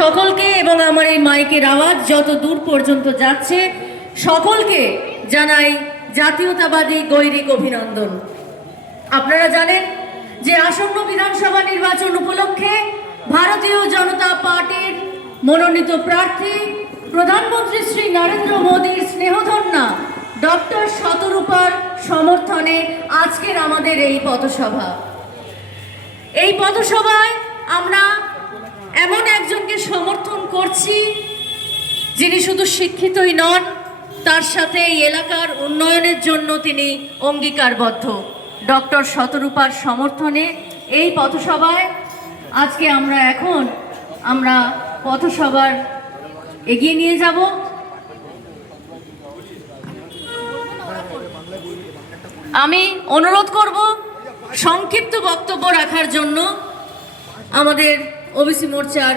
সকলকে এবং আমার এই মাইকের আওয়াজ যত দূর পর্যন্ত যাচ্ছে সকলকে জানাই জাতীয়তাবাদী গৈরিক অভিনন্দন। আপনারা জানেন যে আসন্ন বিধানসভা নির্বাচন উপলক্ষে ভারতীয় জনতা পার্টির মনোনীত প্রার্থী প্রধানমন্ত্রী শ্রী নরেন্দ্র মোদীর স্নেহধন্যা ডক্টর শতরূপার সমর্থনে আজকের আমাদের এই পথসভা। এই পথসভায় আমরা এমন একজনকে সমর্থন করছি যিনি শুধু শিক্ষিতই নন, তার সাথে এই এলাকার উন্নয়নের জন্য তিনি অঙ্গীকারবদ্ধ। ডক্টর শতরূপার সমর্থনে এই পথসভায় আজকে আমরা পথসভার এগিয়ে নিয়ে যাব। আমি অনুরোধ করব সংক্ষিপ্ত বক্তব্য রাখার জন্য আমাদের ওবিসি মোর্চার